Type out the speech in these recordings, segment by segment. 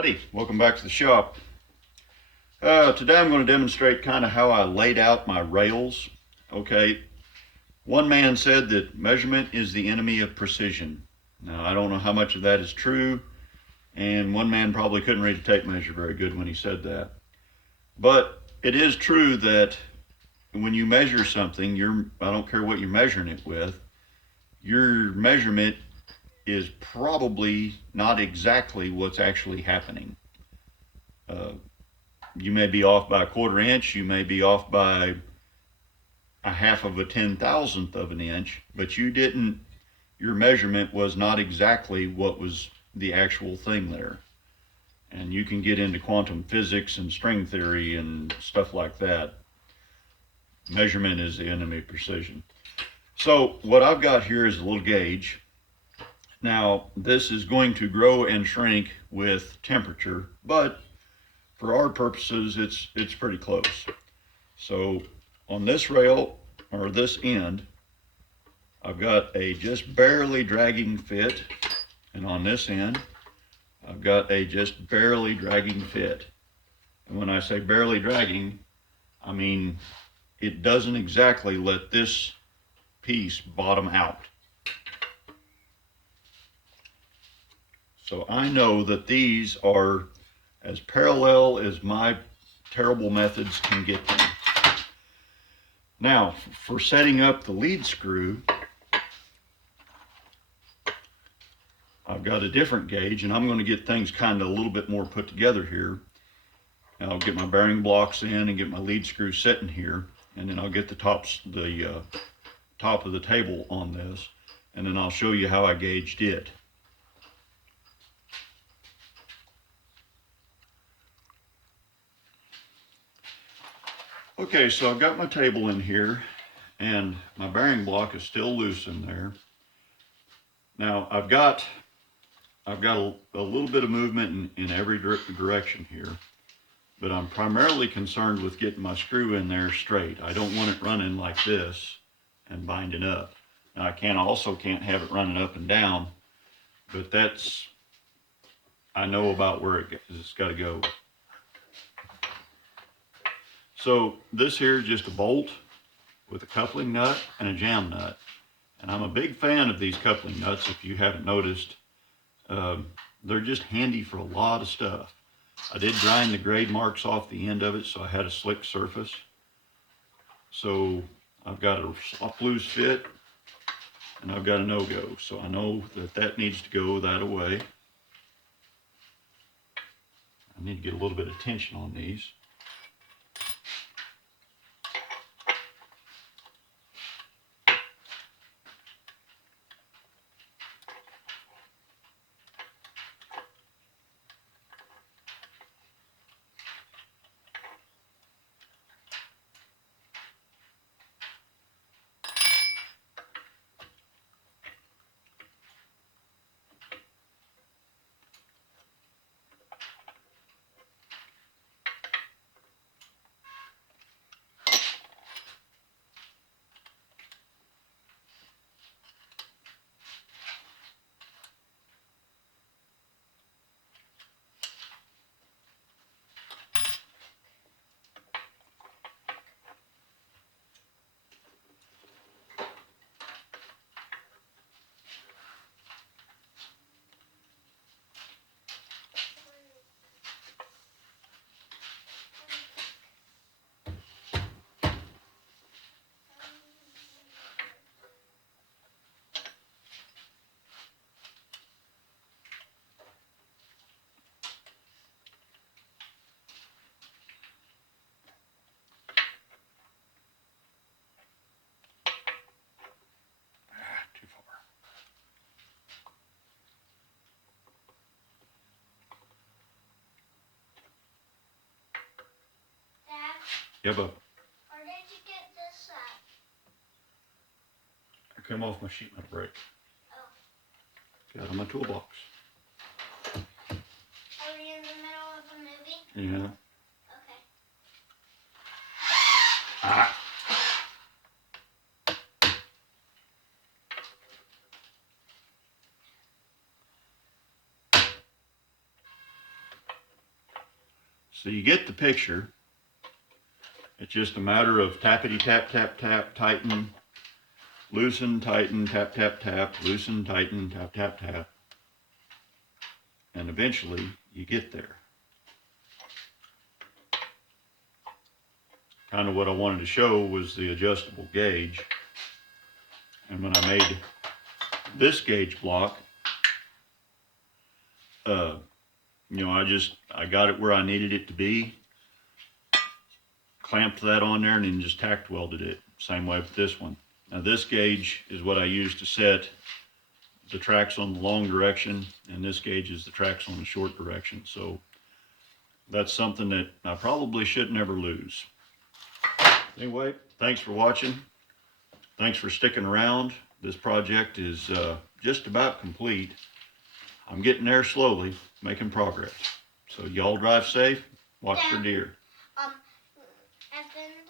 Howdy, welcome back to the shop. Today I'm going to demonstrate kind of how I laid out my rails. Okay, one man said that measurement is the enemy of precision. Now I don't know how much of that is true, and one man probably couldn't read a tape measure very good when he said that. But it is true that when you measure something, I don't care what you're measuring it with, your measurement is probably not exactly what's actually happening. You may be off by a quarter inch, you may be off by a half of a 10,000th of an inch, but your measurement was not exactly what was the actual thing there. And you can get into quantum physics and string theory and stuff like that. Measurement is the enemy of precision. So what I've got here is a little gauge. Now, this is going to grow and shrink with temperature, but for our purposes, it's pretty close. So on this rail, or this end, I've got a just barely dragging fit, and on this end, I've got a just barely dragging fit. And when I say barely dragging, I mean it doesn't exactly let this piece bottom out. So I know that these are as parallel as my terrible methods can get them. Now, for setting up the lead screw, I've got a different gauge, and I'm going to get things kind of a little bit more put together here. I'll get my bearing blocks in and get my lead screw sitting here, and then I'll get the top of the table on this, and then I'll show you how I gauged it. Okay, so I've got my table in here, and my bearing block is still loose in there. Now I've got a little bit of movement in every direction here, but I'm primarily concerned with getting my screw in there straight. I don't want it running like this and binding up. Now I also can't have it running up and down, but I know about where it's got to go. So this here is just a bolt with a coupling nut and a jam nut. And I'm a big fan of these coupling nuts, if you haven't noticed. They're just handy for a lot of stuff. I did grind the grade marks off the end of it, so I had a slick surface. So I've got a soft loose fit, and I've got a no-go. So I know that needs to go that away. I need to get a little bit of tension on these. Too far. Dad, Yeah, but where did you get this at? I came off my sheet metal brake. Oh. Got it on my toolbox. Are we in the middle of a movie? Yeah. Okay. Ah. So you get the picture. It's just a matter of tappity tap, tap, tap, tighten, loosen, tighten, tap, tap, tap, loosen, tighten, tap, tap, tap. And eventually you get there. Kind of what I wanted to show was the adjustable gauge. And when I made this gauge block, you know, I got it where I needed it to be, clamped that on there, and then just tack welded it. Same way with this one. Now this gauge is what I use to set the tracks on the long direction, and this gauge is the tracks on the short direction. So that's something that I probably should never lose. Anyway, thanks for watching. Thanks for sticking around. This project is just about complete. I'm getting there slowly, making progress. So y'all drive safe, watch for deer. At the end of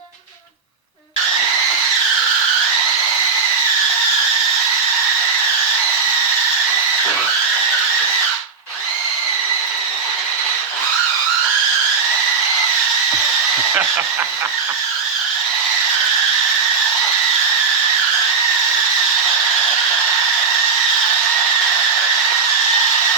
Ha ha ha ha!